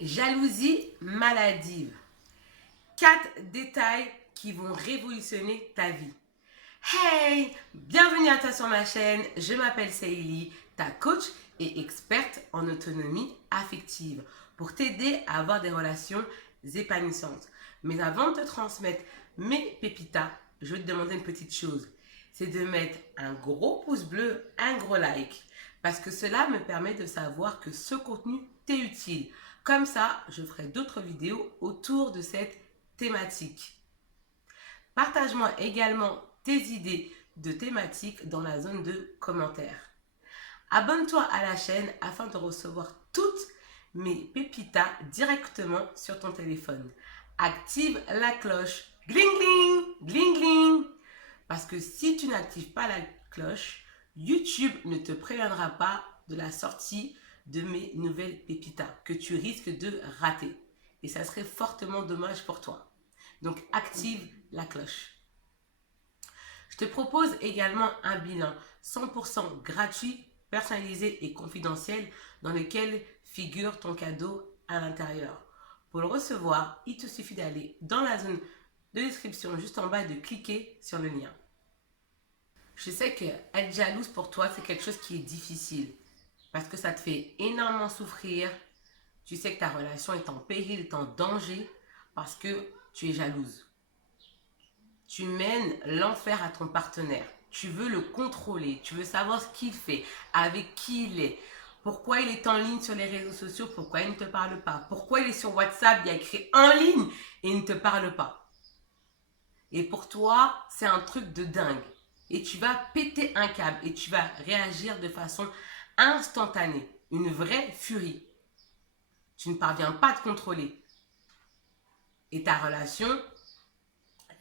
Jalousie maladive. 4 détails qui vont révolutionner ta vie. Hey, bienvenue à toi sur ma chaîne. Je m'appelle Saïli, ta coach et experte en autonomie affective pour t'aider à avoir des relations épanouissantes. Mais avant de te transmettre mes pépitas, je vais te demander une petite chose. C'est de mettre un gros pouce bleu, un gros like. Parce que cela me permet de savoir que ce contenu t'est utile. Comme ça, je ferai d'autres vidéos autour de cette thématique. Partage-moi également tes idées de thématiques dans la zone de commentaires. Abonne-toi à la chaîne afin de recevoir toutes mes pépitas directement sur ton téléphone. Active la cloche. Gling gling, gling gling. Parce que si tu n'actives pas la cloche, YouTube ne te préviendra pas de la sortie de mes nouvelles pépitas que tu risques de rater. Et ça serait fortement dommage pour toi. Donc active la cloche. Je te propose également un bilan 100% gratuit, personnalisé et confidentiel dans lequel figure ton cadeau à l'intérieur. Pour le recevoir, il te suffit d'aller dans la zone de description juste en bas et de cliquer sur le lien. Je sais que être jalouse pour toi, c'est quelque chose qui est difficile parce que ça te fait énormément souffrir. Tu sais que ta relation est en péril, est en danger parce que tu es jalouse. Tu mènes l'enfer à ton partenaire. Tu veux le contrôler. Tu veux savoir ce qu'il fait, avec qui il est, pourquoi il est en ligne sur les réseaux sociaux, pourquoi il ne te parle pas, pourquoi il est sur WhatsApp, il a écrit en ligne et il ne te parle pas. Et pour toi, c'est un truc de dingue. Et tu vas péter un câble et tu vas réagir de façon instantanée. Une vraie furie. Tu ne parviens pas à te contrôler. Et ta relation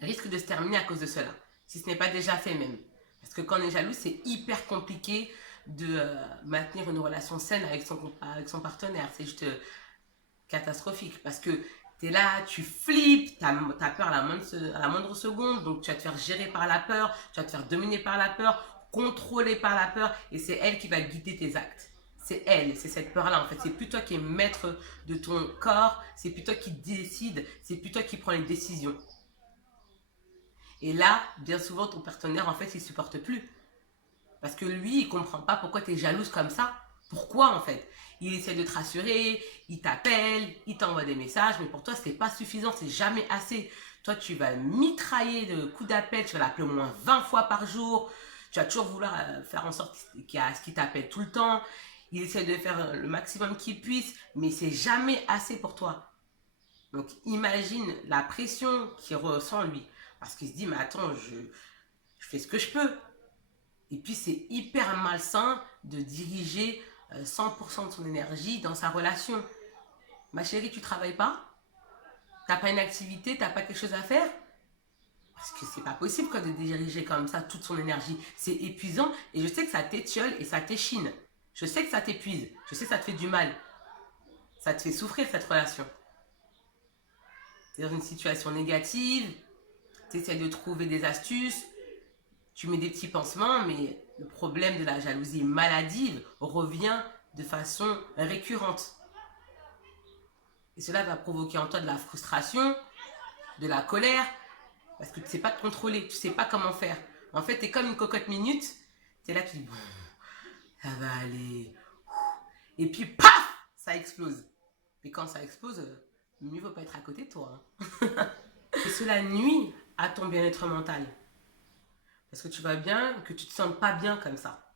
risque de se terminer à cause de cela. Si ce n'est pas déjà fait même. Parce que quand on est jaloux, c'est hyper compliqué de maintenir une relation saine avec son partenaire. C'est juste catastrophique. Parce que tu es là, tu flippes, tu as peur à la moindre seconde. Donc tu vas te faire gérer par la peur, tu vas te faire dominer par la peur, contrôler par la peur. Et c'est elle qui va guider tes actes. C'est elle, c'est cette peur-là en fait. C'est plus toi qui es maître de ton corps, c'est plus toi qui décide, c'est plus toi qui prends les décisions. Et là, bien souvent, ton partenaire, en fait, il ne supporte plus. Parce que lui, il ne comprend pas pourquoi tu es jalouse comme ça. Pourquoi, en fait? Il essaie de te rassurer, il t'appelle, il t'envoie des messages, mais pour toi, ce n'est pas suffisant, c'est jamais assez. Toi, tu vas mitrailler de coups d'appel, tu vas l'appeler au moins 20 fois par jour. Tu vas toujours vouloir faire en sorte qu'il t'appelle tout le temps. Il essaie de faire le maximum qu'il puisse, mais c'est jamais assez pour toi. Donc, imagine la pression qu'il ressent, lui. Parce qu'il se dit, mais attends, je fais ce que je peux. Et puis, c'est hyper malsain de diriger 100% de son énergie dans sa relation. Ma chérie, tu travailles pas? T'as pas une activité? T'as pas quelque chose à faire? Parce que c'est pas possible quoi, de diriger comme ça toute son énergie. C'est épuisant et je sais que ça t'étiole et ça t'échine. Je sais que ça t'épuise. Je sais que ça te fait du mal. Ça te fait souffrir cette relation. T'es dans une situation négative. Tu essaies de trouver des astuces, tu mets des petits pansements, mais le problème de la jalousie maladive revient de façon récurrente. Et cela va provoquer en toi de la frustration, de la colère, parce que tu ne sais pas te contrôler, tu ne sais pas comment faire. En fait, tu es comme une cocotte minute, tu es là, tu dis, bon, ça va aller. Et puis, paf, ça explose. Et quand ça explose, mieux vaut pas être à côté de toi. Hein. Et cela nuit à ton bien-être mental. Parce que tu vois bien que tu ne te sens pas bien comme ça.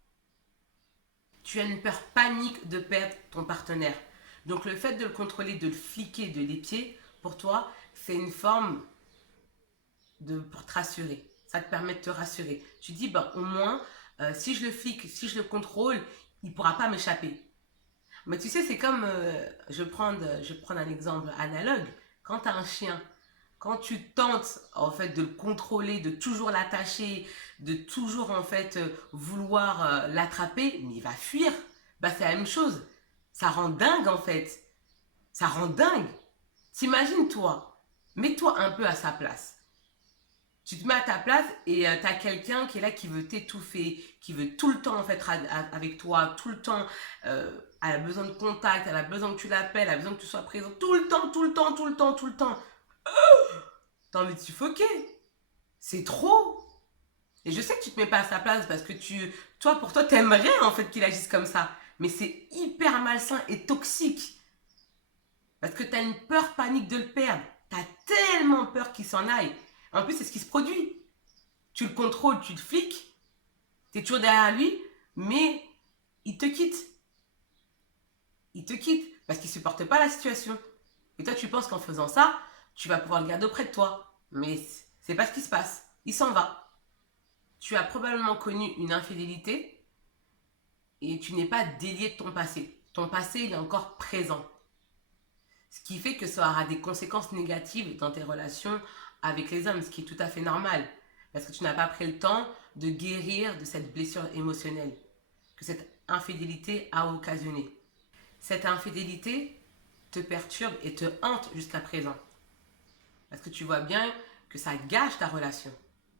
Tu as une peur panique de perdre ton partenaire. Donc le fait de le contrôler, de le fliquer, de l'épier, pour toi, c'est une forme pour te rassurer. Ça te permet de te rassurer. Tu dis, ben, au moins, si je le flique, si je le contrôle, il ne pourra pas m'échapper. Mais tu sais, c'est comme, je vais prendre un exemple analogue. Quand tu as un chien, quand tu tentes en fait de le contrôler, de toujours l'attacher, de toujours en fait vouloir l'attraper, mais il va fuir. Bah c'est la même chose. Ça rend dingue en fait. Ça rend dingue. T'imagines toi, mets-toi un peu à sa place. Tu te mets à ta place et tu as quelqu'un qui est là qui veut t'étouffer, qui veut tout le temps en fait avec toi, tout le temps Elle a besoin de contact, elle a besoin que tu l'appelles, elle a besoin que tu sois présent tout le temps, tout le temps, tout le temps, tout le temps. T'as envie de suffoquer. C'est trop. Et je sais que tu te mets pas à sa place parce que toi, pour toi, t'aimerais en fait qu'il agisse comme ça. Mais c'est hyper malsain et toxique. Parce que t'as une peur panique de le perdre. T'as tellement peur qu'il s'en aille. En plus, c'est ce qui se produit. Tu le contrôles, tu le fliques. T'es toujours derrière lui, mais il te quitte. Il te quitte parce qu'il supporte pas la situation. Et toi, tu penses qu'en faisant ça, tu vas pouvoir le garder auprès de toi. Mais c'est pas ce qui se passe. Il s'en va. Tu as probablement connu une infidélité et tu n'es pas délié de ton passé. Ton passé, il est encore présent. Ce qui fait que ça aura des conséquences négatives dans tes relations avec les hommes, ce qui est tout à fait normal. Parce que tu n'as pas pris le temps de guérir de cette blessure émotionnelle que cette infidélité a occasionnée. Cette infidélité te perturbe et te hante jusqu'à présent. Parce que tu vois bien que ça gâche ta relation.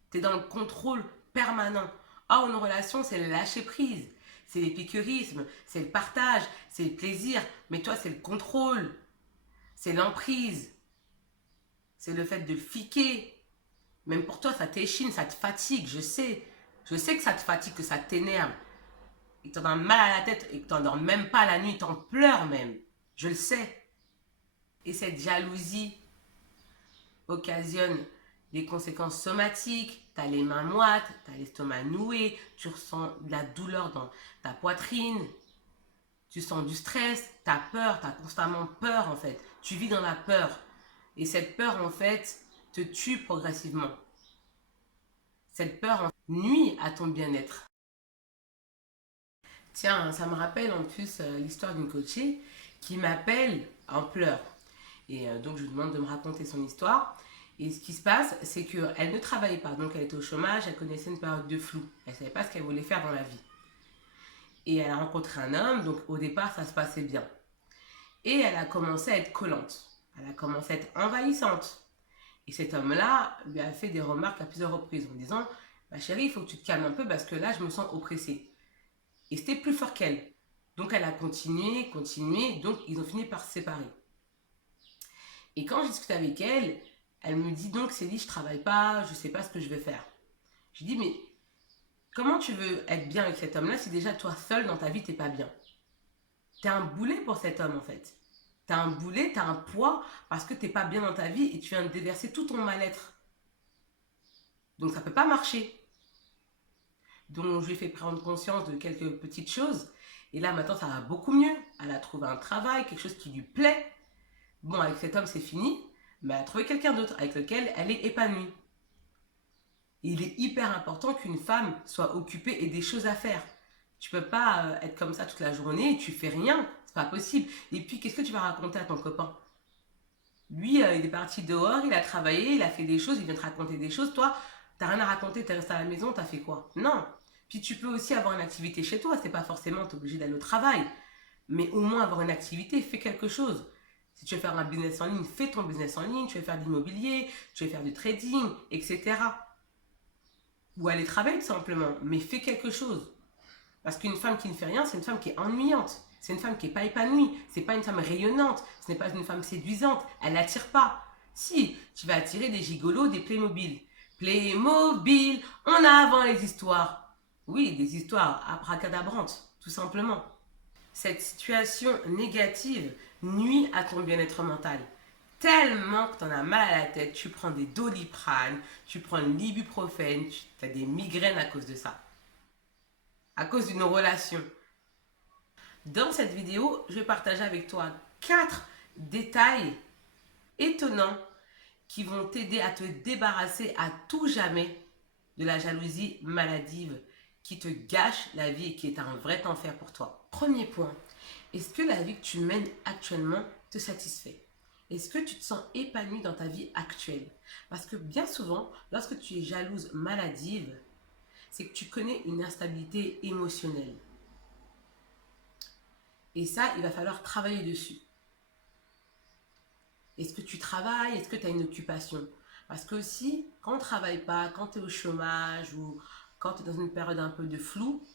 Tu es dans le contrôle permanent. Or, une relation, c'est le lâcher prise. C'est l'épicurisme, c'est le partage, c'est le plaisir. Mais toi, c'est le contrôle. C'est l'emprise. C'est le fait de le fiquer. Même pour toi, ça t'échine, ça te fatigue, je sais. Je sais que ça te fatigue, que ça t'énerve. Et que t'en as mal à la tête et que t'en dors même pas la nuit, t'en pleures même. Je le sais. Et cette jalousie occasionne des conséquences somatiques. T'as les mains moites, t'as l'estomac noué, tu ressens de la douleur dans ta poitrine. Tu sens du stress, t'as peur, t'as constamment peur en fait. Tu vis dans la peur. Et cette peur en fait te tue progressivement. Cette peur nuit à ton bien-être. Tiens, ça me rappelle en plus l'histoire d'une coachée qui m'appelle en pleurs. Et donc je lui demande de me raconter son histoire. Et ce qui se passe, c'est qu'elle ne travaillait pas. Donc elle était au chômage, elle connaissait une période de flou. Elle ne savait pas ce qu'elle voulait faire dans la vie. Et elle a rencontré un homme, donc au départ ça se passait bien. Et elle a commencé à être collante. Elle a commencé à être envahissante. Et cet homme-là lui a fait des remarques à plusieurs reprises en disant bah, chérie, il faut que tu te calmes un peu parce que là, je me sens oppressée. Et c'était plus fort qu'elle. Donc elle a continué, continué. Donc ils ont fini par se séparer. Et quand je discute avec elle, elle me dit donc Célie, je travaille pas, je sais pas ce que je vais faire. Je dis mais comment tu veux être bien avec cet homme-là si déjà toi seule dans ta vie t'es pas bien? T'es un boulet pour cet homme en fait. T'as un boulet, t'as un poids parce que t'es pas bien dans ta vie et tu viens de déverser tout ton mal-être. Donc ça peut pas marcher. Donc je lui ai fait prendre conscience de quelques petites choses. Et là maintenant ça va beaucoup mieux. Elle a trouvé un travail, quelque chose qui lui plaît. Bon, avec cet homme c'est fini, mais elle a trouvé quelqu'un d'autre avec lequel elle est épanouie. Et il est hyper important qu'une femme soit occupée et des choses à faire. Tu peux pas être comme ça toute la journée et tu fais rien. C'est pas possible. Et puis qu'est-ce que tu vas raconter à ton copain? Lui, il est parti dehors, il a travaillé, il a fait des choses, il vient te raconter des choses. Toi, t'as rien à raconter, t'es resté à la maison, t'as fait quoi? Non. Puis tu peux aussi avoir une activité chez toi, c'est pas forcément t'es obligé d'aller au travail. Mais au moins avoir une activité, fais quelque chose. Si tu veux faire un business en ligne, fais ton business en ligne, tu veux faire de l'immobilier, tu veux faire du trading, etc. Ou aller travailler tout simplement, mais fais quelque chose. Parce qu'une femme qui ne fait rien, c'est une femme qui est ennuyante. C'est une femme qui n'est pas épanouie. C'est pas une femme rayonnante. Ce n'est pas une femme séduisante. Elle n'attire pas. Si, tu vas attirer des gigolos, des Playmobil. Playmobil, on a avant les histoires. Oui, des histoires abracadabrantes, tout simplement. Cette situation négative nuit à ton bien-être mental. Tellement que tu en as mal à la tête, tu prends des Doliprane, tu prends l'ibuprofène, tu as des migraines à cause de ça. À cause d'une relation. Dans cette vidéo, je vais partager avec toi 4 détails étonnants qui vont t'aider à te débarrasser à tout jamais de la jalousie maladive qui te gâche la vie et qui est un vrai enfer pour toi. Premier point, est-ce que la vie que tu mènes actuellement te satisfait? Est-ce que tu te sens épanoui dans ta vie actuelle? Parce que bien souvent, lorsque tu es jalouse maladive, c'est que tu connais une instabilité émotionnelle. Et ça, il va falloir travailler dessus. Est-ce que tu travailles? Est-ce que tu as une occupation? Parce que aussi, quand on ne travaille pas, quand tu es au chômage ou quand tu es dans une période un peu de flou,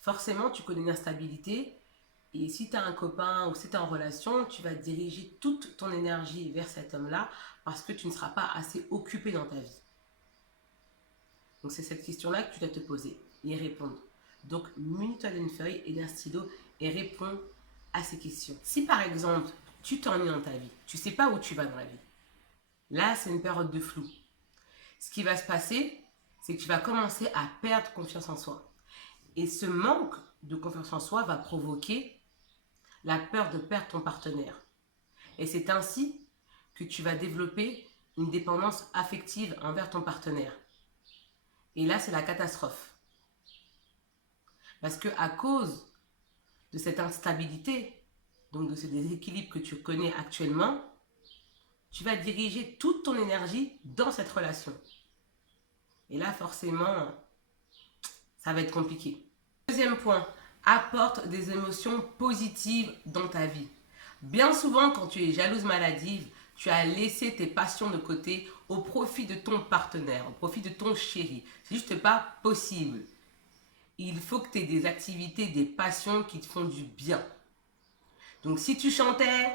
forcément, tu connais une instabilité Et si tu as un copain ou si tu es en relation, tu vas diriger toute ton énergie vers cet homme-là parce que tu ne seras pas assez occupé dans ta vie. Donc c'est cette question-là que tu dois te poser et répondre. Donc munis-toi d'une feuille et d'un stylo et réponds à ces questions. Si par exemple, tu t'ennuies dans ta vie, tu ne sais pas où tu vas dans la vie, là c'est une période de flou. Ce qui va se passer, c'est que tu vas commencer à perdre confiance en soi. Et ce manque de confiance en soi va provoquer la peur de perdre ton partenaire. Et c'est ainsi que tu vas développer une dépendance affective envers ton partenaire. Et là, c'est la catastrophe. Parce que à cause de cette instabilité, donc de ce déséquilibre que tu connais actuellement, tu vas diriger toute ton énergie dans cette relation. Et là, forcément, ça va être compliqué. Deuxième point, apporte des émotions positives dans ta vie. Bien souvent, quand tu es jalouse maladive, tu as laissé tes passions de côté au profit de ton partenaire, au profit de ton chéri. C'est juste pas possible. Il faut que tu aies des activités, des passions qui te font du bien. Donc si tu chantais,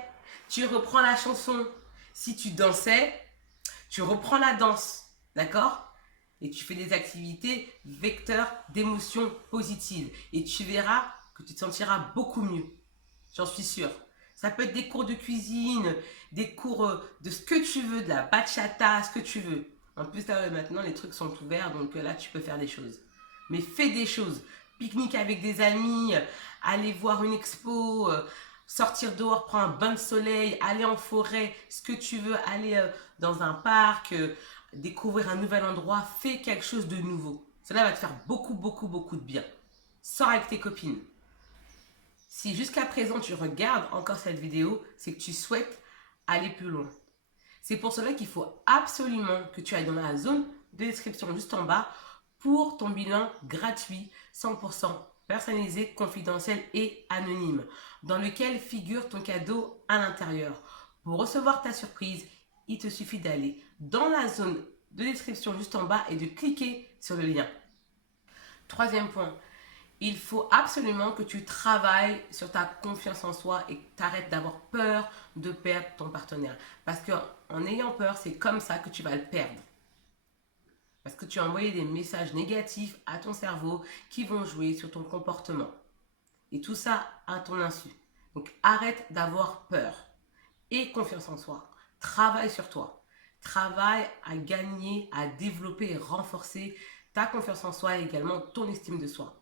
tu reprends la chanson. Si tu dansais, tu reprends la danse. D'accord ? Et tu fais des activités vecteurs d'émotions positives. Et tu verras que tu te sentiras beaucoup mieux. J'en suis sûre. Ça peut être des cours de cuisine, des cours de ce que tu veux, de la bachata, ce que tu veux. En plus, là, maintenant, les trucs sont ouverts, donc là, tu peux faire des choses. Mais fais des choses. Pique-nique avec des amis, aller voir une expo, sortir dehors, prendre un bain de soleil, aller en forêt, ce que tu veux, aller dans un parc, découvrir un nouvel endroit, fais quelque chose de nouveau. Cela va te faire beaucoup, beaucoup, beaucoup de bien. Sors avec tes copines. Si jusqu'à présent tu regardes encore cette vidéo, c'est que tu souhaites aller plus loin. C'est pour cela qu'il faut absolument que tu ailles dans la zone de description juste en bas pour ton bilan gratuit, 100% personnalisé, confidentiel et anonyme, dans lequel figure ton cadeau à l'intérieur. Pour recevoir ta surprise, il te suffit d'aller dans la zone de description juste en bas et de cliquer sur le lien. Troisième point, il faut absolument que tu travailles sur ta confiance en soi et que tu arrêtes d'avoir peur de perdre ton partenaire. Parce qu'en ayant peur, c'est comme ça que tu vas le perdre. Parce que tu as envoyé des messages négatifs à ton cerveau qui vont jouer sur ton comportement. Et tout ça à ton insu. Donc arrête d'avoir peur. Et confiance en soi. Travaille sur toi. Travaille à gagner, à développer et renforcer ta confiance en soi et également ton estime de soi.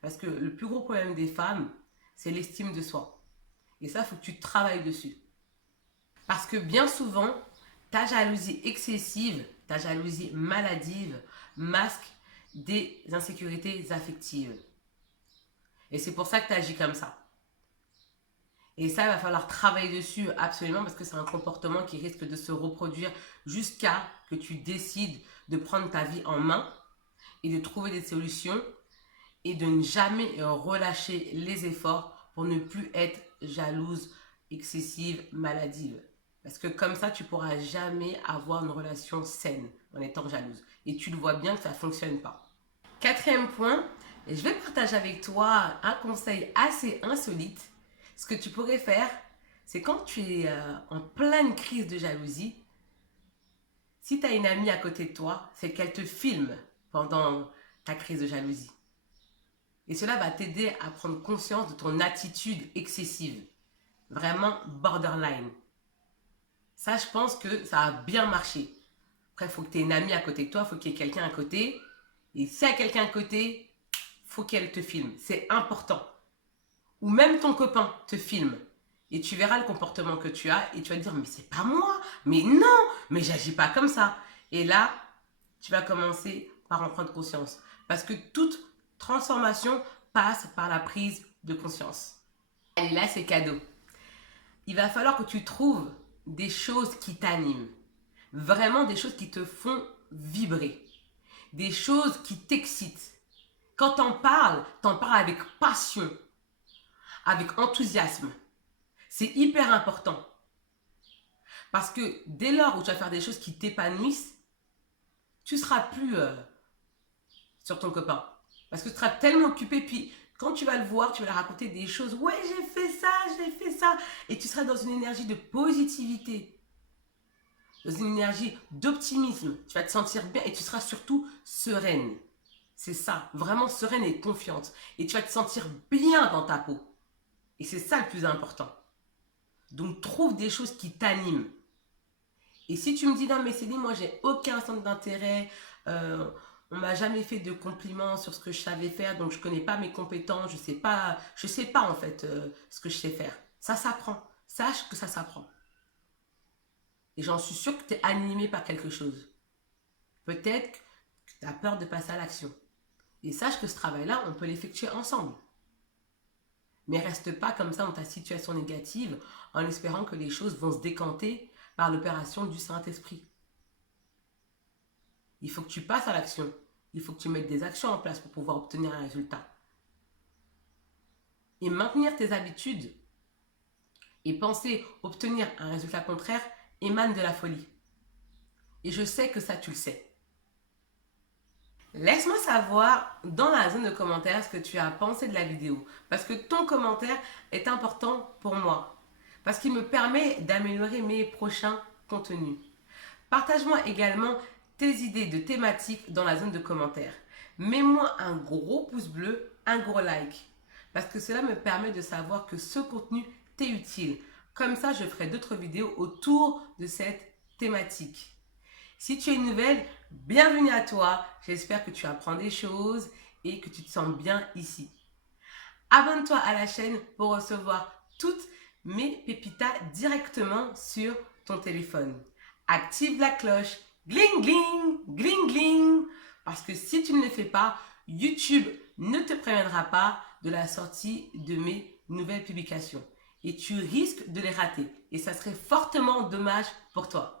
Parce que le plus gros problème des femmes, c'est l'estime de soi. Et ça, il faut que tu travailles dessus. Parce que bien souvent, ta jalousie excessive, ta jalousie maladive, masque des insécurités affectives. Et c'est pour ça que tu agis comme ça. Et ça, il va falloir travailler dessus absolument parce que c'est un comportement qui risque de se reproduire jusqu'à que tu décides de prendre ta vie en main et de trouver des solutions et de ne jamais relâcher les efforts pour ne plus être jalouse, excessive, maladive. Parce que comme ça, tu ne pourras jamais avoir une relation saine en étant jalouse. Et tu le vois bien que ça ne fonctionne pas. Quatrième point, je vais partager avec toi un conseil assez insolite. Ce que tu pourrais faire, c'est quand tu es en pleine crise de jalousie, si tu as une amie à côté de toi, c'est qu'elle te filme pendant ta crise de jalousie. Et cela va t'aider à prendre conscience de ton attitude excessive. Vraiment borderline. Ça, je pense que ça a bien marché. Après, il faut que tu aies une amie à côté de toi, il faut qu'il y ait quelqu'un à côté. Et s'il y a quelqu'un à côté, il faut qu'elle te filme. C'est important. Ou même ton copain te filme. Et tu verras le comportement que tu as et tu vas te dire, mais c'est pas moi, mais non, mais j'agis pas comme ça. Et là, tu vas commencer par en prendre conscience. Parce que toute transformation passe par la prise de conscience. Allez, là, c'est cadeau. Il va falloir que tu trouves des choses qui t'animent. Vraiment des choses qui te font vibrer. Des choses qui t'excitent. Quand t'en parles avec passion, avec enthousiasme. C'est hyper important. Parce que dès lors où tu vas faire des choses qui t'épanouissent, tu ne seras plus sur ton copain. Parce que tu seras tellement occupé. Puis Quand tu vas le voir, tu vas lui raconter des choses. Ouais, j'ai fait ça, j'ai fait ça. Et tu seras dans une énergie de positivité, dans une énergie d'optimisme. Tu vas te sentir bien et tu seras surtout sereine. C'est ça, vraiment sereine et confiante. Et tu vas te sentir bien dans ta peau. Et c'est ça le plus important. Donc trouve des choses qui t'animent. Et si tu me dis non mais Céline, moi j'ai aucun centre d'intérêt, on m'a jamais fait de compliments sur ce que je savais faire, donc je connais pas mes compétences, je sais pas en fait ce que je sais faire. Ça s'apprend. Sache que ça s'apprend. Et j'en suis sûre que tu es animé par quelque chose. Peut-être que tu as peur de passer à l'action. Et sache que ce travail-là, on peut l'effectuer ensemble. Mais reste pas comme ça dans ta situation négative en espérant que les choses vont se décanter par l'opération du Saint-Esprit. Il faut que tu passes à l'action. Il faut que tu mettes des actions en place pour pouvoir obtenir un résultat. Et maintenir tes habitudes et penser obtenir un résultat contraire émane de la folie. Et je sais que ça, tu le sais. Laisse-moi savoir dans la zone de commentaires ce que tu as pensé de la vidéo. Parce que ton commentaire est important pour moi. Parce qu'il me permet d'améliorer mes prochains contenus. Partage-moi également tes idées de thématiques dans la zone de commentaires. Mets-moi un gros pouce bleu, un gros like. Parce que cela me permet de savoir que ce contenu t'est utile. Comme ça, je ferai d'autres vidéos autour de cette thématique. Si tu es nouvelle, bienvenue à toi. J'espère que tu apprends des choses et que tu te sens bien ici. Abonne-toi à la chaîne pour recevoir toutes mes pépitas directement sur ton téléphone. Active la cloche, gling gling, gling gling. Parce que si tu ne le fais pas, YouTube ne te préviendra pas de la sortie de mes nouvelles publications. Et tu risques de les rater. Et ça serait fortement dommage pour toi.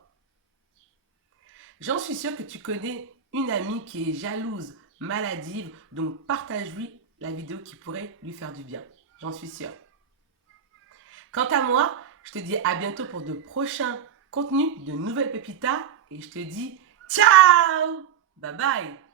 J'en suis sûre que tu connais une amie qui est jalouse, maladive, donc partage-lui la vidéo qui pourrait lui faire du bien. J'en suis sûre. Quant à moi, je te dis à bientôt pour de prochains contenus, de nouvelles pépitas, et je te dis ciao, bye bye.